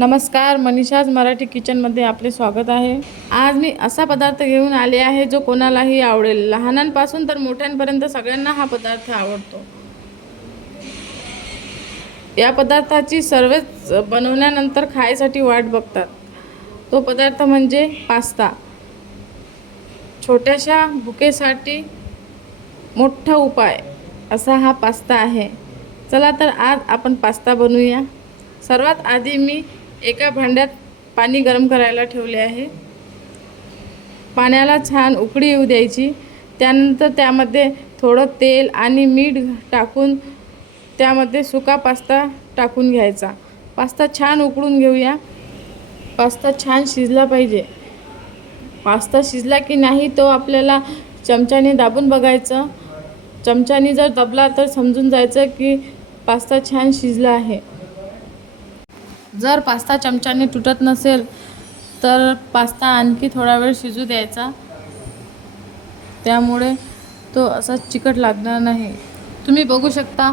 नमस्कार मनीषाज मराठी किचनमध्ये आपले स्वागत आहे. आज मी असा पदार्थ घेऊन आले आहे जो कोणालाही आवडेल. लहानांपासून तर मोठ्यांपर्यंत सगळ्यांना हा पदार्थ आवडतो. या पदार्थाची सर्वच बनवल्यानंतर खायसाठी वाट बघतात. तो पदार्थ म्हणजे पास्ता. छोट्याशा भुकेसाठी मोठा उपाय असा हा पास्ता आहे. चला तर आज आपण पास्ता बनवूया. सर्वात आधी मी एका भांड्यात पाणी गरम करायला ठेवले आहे. पाण्याला छान उकळी येऊ द्यायची. त्यानंतर त्यामध्ये थोडं तेल आणि मीठ टाकून त्यामध्ये सुका पास्ता टाकून घ्यायचा. पास्ता छान उकळून घेऊया. पास्ता छान शिजला पाहिजे. पास्ता शिजला की नाही तो आपल्याला चमच्याने दाबून बघायचं. चमच्याने जर दबला तर समजून जायचं की पास्ता छान शिजला आहे. जर पास्ता चमच्याने तुटत नसेल तर पास्ता आणखी थोडा वेळ शिजू द्यायचा. त्यामुळे तो असा चिकट लागणार नाही. तुम्ही बघू शकता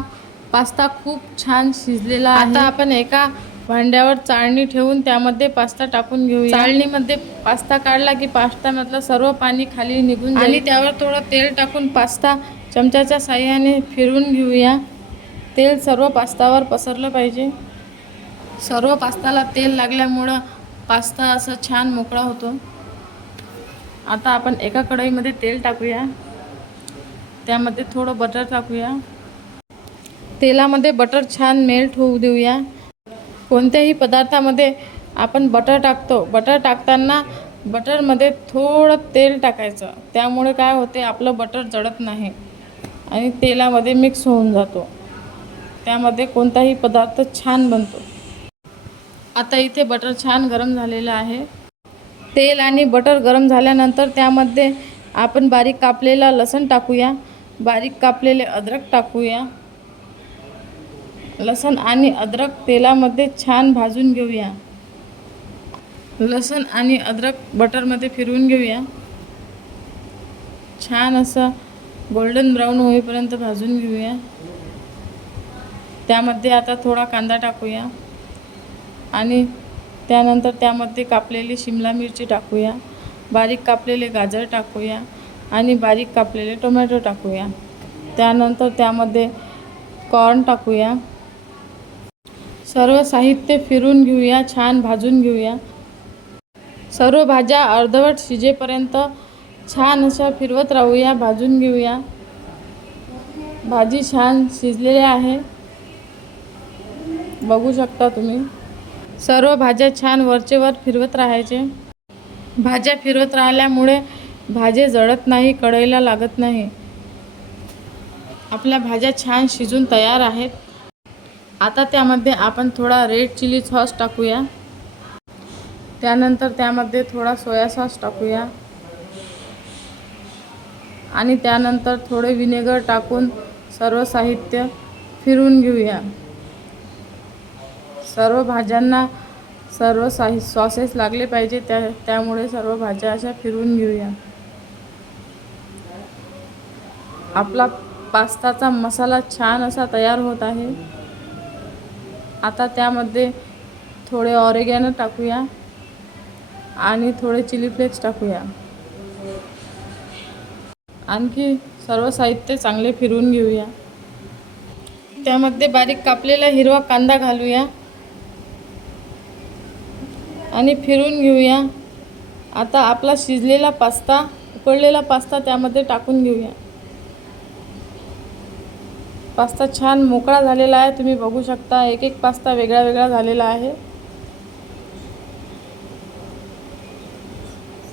पास्ता खूप छान शिजलेला आता आपण एका भांड्यावर चाळणी ठेवून त्यामध्ये पास्ता टाकून घेऊया. चाळणीमध्ये पास्ता काढला की पास्त्यामधलं सर्व पाणी खाली निघून. आणि त्यावर थोडं तेल टाकून पास्ता चमच्याच्या साह्याने फिरवून घेऊया. तेल सर्व पास्तावर पसरलं पाहिजे. सर्व पास्ताला तेल लागल्यामुळं पास्ता असं छान मोकळा होतो. आता आपण एका कढईमध्ये तेल टाकूया. त्यामध्ये थोडं बटर टाकूया. तेलामध्ये बटर छान मेल्ट होऊ देऊया. कोणत्याही पदार्थामध्ये आपण बटर टाकतो. बटर टाकताना बटरमध्ये थोडं तेल टाकायचं. त्यामुळे काय होते आपलं बटर जळत नाही आणि तेलामध्ये मिक्स होऊन जातो. त्यामध्ये कोणताही पदार्थ छान बनतो. आता इथे बटर छान गरम झालेलं आहे. तेल आणि बटर गरम झाल्यानंतर त्यामध्ये आपण बारीक कापलेला लसण टाकूया. बारीक कापलेले अद्रक टाकूया. लसण आणि अद्रक तेलामध्ये छान भाजून घेऊया. लसण आणि अद्रक बटरमध्ये फिरवून घेऊया. छान असं गोल्डन ब्राऊन होईपर्यंत भाजून घेऊया. त्यामध्ये आता थोडा कांदा टाकूया. आणि त्यानंतर त्यामध्ये कापलेली शिमला मिरची टाकूया बारीक कापलेले गाजर टाकूया आणि बारीक कापलेले टोमॅटो टाकूया. त्यानंतर त्यामध्ये कॉर्न टाकूया. सर्व साहित्य फिरून घेऊया छान भाजून घेऊया. सर्व भाज्या अर्धवट शिजेपर्यंत छान अशा फिरवत राहूया भाजून घेऊया. भाजी छान शिजलेली आहे. बघू शकता तुम्ही. सर्व भाज्या छान वरचेवर फिरवत राहायचे. भाज्या फिरवत राहिल्यामुळे भाजे जळत नाही कढईला लागत नाही. आपल्या भाज्या छान शिजून तयार आहेत. आता त्यामध्ये आपण थोडा रेड चिली सॉस टाकूया. त्यानंतर त्यामध्ये थोडा सोया सॉस टाकूया. आणि त्यानंतर थोडे विनेगर टाकून सर्व साहित्य फिरवून घेऊया. सर्व भाज्यांना सर्व साहि सॉसेस लागले पाहिजे त्या त्यामुळे सर्व भाज्या अशा फिरवून घेऊया. आपला पास्ताचा मसाला छान असा तयार होत आहे. आता त्यामध्ये थोडे ऑरेगॅनो टाकूया आणि थोडे चिली फ्लेक्स टाकूया. आणखी सर्व साहित्य चांगले फिरवून घेऊया. त्यामध्ये बारीक कापलेला हिरवा कांदा घालूया. आणि फिरून घेऊया. आता आपला शिजलेला पास्ता उकडलेला पास्ता त्यामध्ये टाकून घेऊया. पास्ता छान मोकळा झालेला आहे. तुम्ही बघू शकता एक एक पास्ता वेगळा वेगळा झालेला आहे.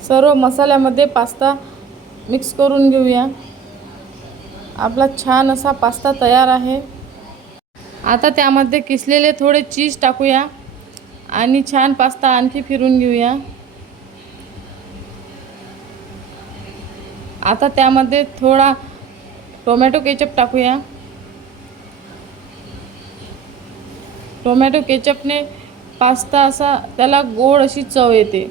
सर्व मसाल्यामध्ये पास्ता मिक्स करून घेऊया. आपला छान असा पास्ता तयार आहे. आता त्यामध्ये किसलेले थोडे चीज टाकूया. आणि छान पास्ता आणखी फिरून घेऊया. आता त्यामध्ये थोडा टोमॅटो केचप टाकूया. टोमॅटो केचपने पास्ता असा त्याला गोड अशी चव येते.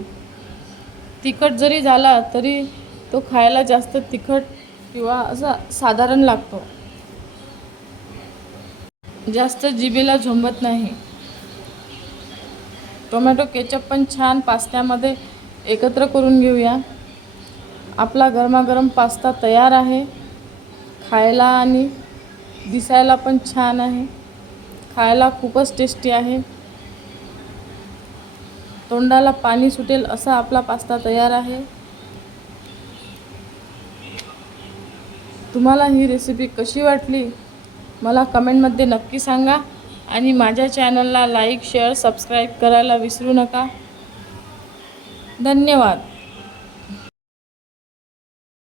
तिखट जरी झाला तरी तो खायला जास्त तिखट किंवा असा साधारण लागतो. जास्त जिभेला झोंबत नाही. टोमॅटो केचप पण छान पास्त्यामध्ये एकत्र करून घेऊया. आपला गरमागरम पास्ता तयार आहे. खायला आणि दिसायला पण छान आहे. खायला खूपच टेस्टी आहे. तोंडाला पाणी सुटेल असा आपला पास्ता तयार आहे. तुम्हाला ही रेसिपी कशी वाटली? मला कमेंटमध्ये नक्की सांगा. आणि माझ्या चॅनलला लाईक शेअर सबस्क्राईब करायला विसरू नका. धन्यवाद.